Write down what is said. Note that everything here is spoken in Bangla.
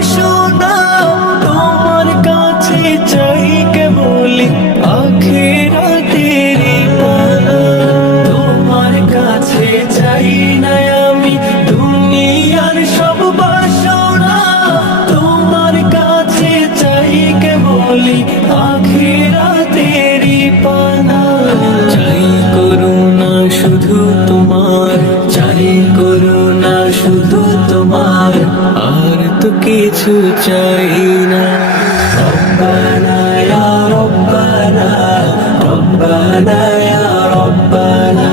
বাসনা, তোমার কাছে চাই কেবলি আখিরাতেরই পানা। তোমার কাছে চাই না আমি দুনিয়ার সব বাসনা, তোমার কাছে চাই কেবলি আখিরাতেরই পানা। চাই করুণা শুধু তোমার, চাই করুণা শুধু তোমার, আর তো কিছু চাই না। রব্বানা ইয়া রব্বানা, রব্বানা ইয়া রব্বানা।